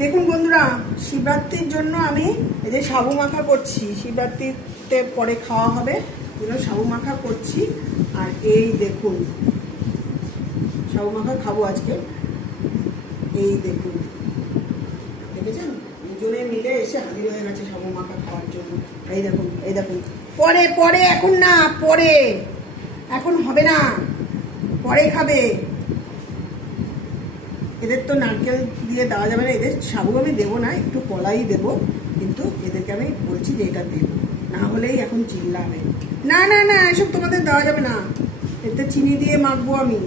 দেখুন বন্ধুরা, শিবরাত্রির জন্য আমি এই যে সাবু মাখা করছি। শিবরাত্রিতে পরে খাওয়া হবে, সাবু মাখা করছি। আর এই দেখুন, সাবু মাখা খাবো আজকে। এই দেখুন, দেখেছেন, দুজনে মিলে এসে হাজির হয়ে গেছে সাবু মাখা খাওয়ার জন্য। এই দেখুন, এই দেখুন। পরে পরে, এখন না, পরে, এখন হবে না, পরে খাবে। এদের তো নারকেল দিয়ে দেওয়া যাবে না, এদের সাবু আমি দেবো না, একটু কলাই দেবো। কিন্তু এদেরকে আমি বলছি যে এটা দেবো, না হলেই এখন চিল্লাবে। না না না, এসব তোমাদের দেওয়া যাবে না। এতে চিনি দিয়ে মাখবো আমি,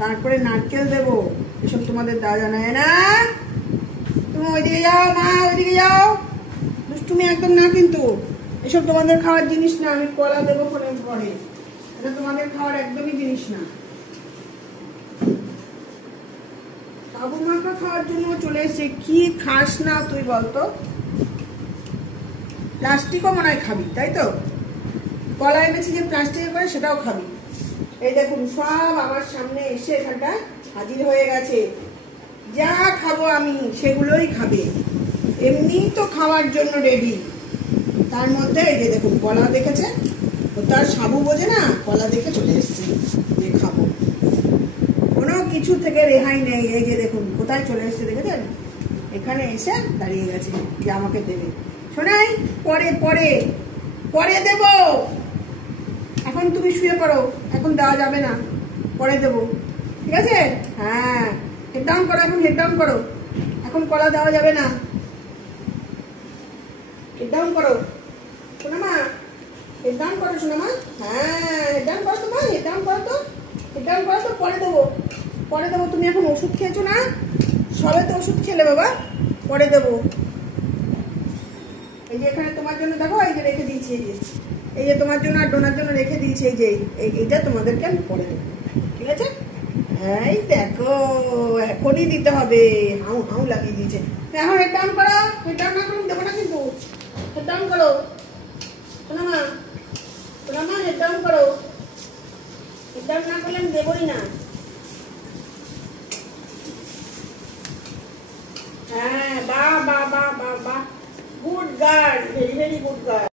তারপরে নারকেল দেবো। এসব তোমাদের দেওয়া যাবে না। তুমি ওইদিকে যাও মা, ওইদিকে যাও। দুষ্টুমি একদম না কিন্তু, এসব তোমাদের খাওয়ার জিনিস না। আমি কলা দেবো পরে, এটা তোমাদের খাওয়ার একদমই জিনিস না। সাবু মাখা খাওয়ার জন্য চলে এসে। কি খাস না তুই বলতো? প্লাস্টিকও মনে হয় খাবি, তাই তো? কলা এনেছি যে প্লাস্টিকে করে, সেটাও খাবি। এই দেখুন, সব আমার সামনে এসে এখানটায় হাজির হয়ে গেছে। যা খাবো আমি সেগুলোই খাবে। এমনি তো খাওয়ার জন্য রেডি। তার মধ্যে এই যে দেখুন, কলা দেখেছে, ও তার সাবু বোঝে না, কলা দেখে চলে এসছে যে খাবো। কোনো কিছু থেকে রেহাই নেই। এই যে দেখুন কোথায় চলে এসছে, দেখেছেন? এখানে এসে দাঁড়িয়ে গেছে যে আমাকে দেবে। শোনাই, পরে পরে পরে দেব। এখন তুমি শুয়ে পড়ো, এখন দেওয়া যাবে না, পরে দেবো, ঠিক আছে? হ্যাঁ, হেড ডাউন করো, এখন হেড ডাউন করো। এখন কলা দেওয়া যাবে না, হেড ডাউন করো সোনামা, হেড ডাউন করো সোনামা। হ্যাঁ, হেড ডাউন করো তো মা, হেড ডাউন করো তো, হেড ডাউন করো তো। পরে দেবো, পরে দেবো। তুমি এখন ওষুধ খেয়েছো না? সবে তো ওষুধ খেলে বাবা, পরে দেবো। এই যে এখানে তোমার জন্য দেখো, এই যে রেখে দিয়েছি, এই যে তোমার জন্য আর ডোনার জন্য রেখে দিয়েছি। এই যে এইটা তোমাদেরকে আমি পরে দেবো, ঠিক আছে? হ্যাঁ, এই দেখো, এখনই দিতে হবে। হাউ হাউ লাগিয়ে দিয়েছে। এখন হেড ডাউন করো, হেড ডাউন না করুন দেবো না কিন্তু। হেড ডাউন করো সোনামা, সোনামা, হেড ডাউন করো। হেড ডাউন না করলে আমি দেবোই না। হ্যাঁ, বাহ বাহ বাহ বাহ বাহ, good girl, very very good girl.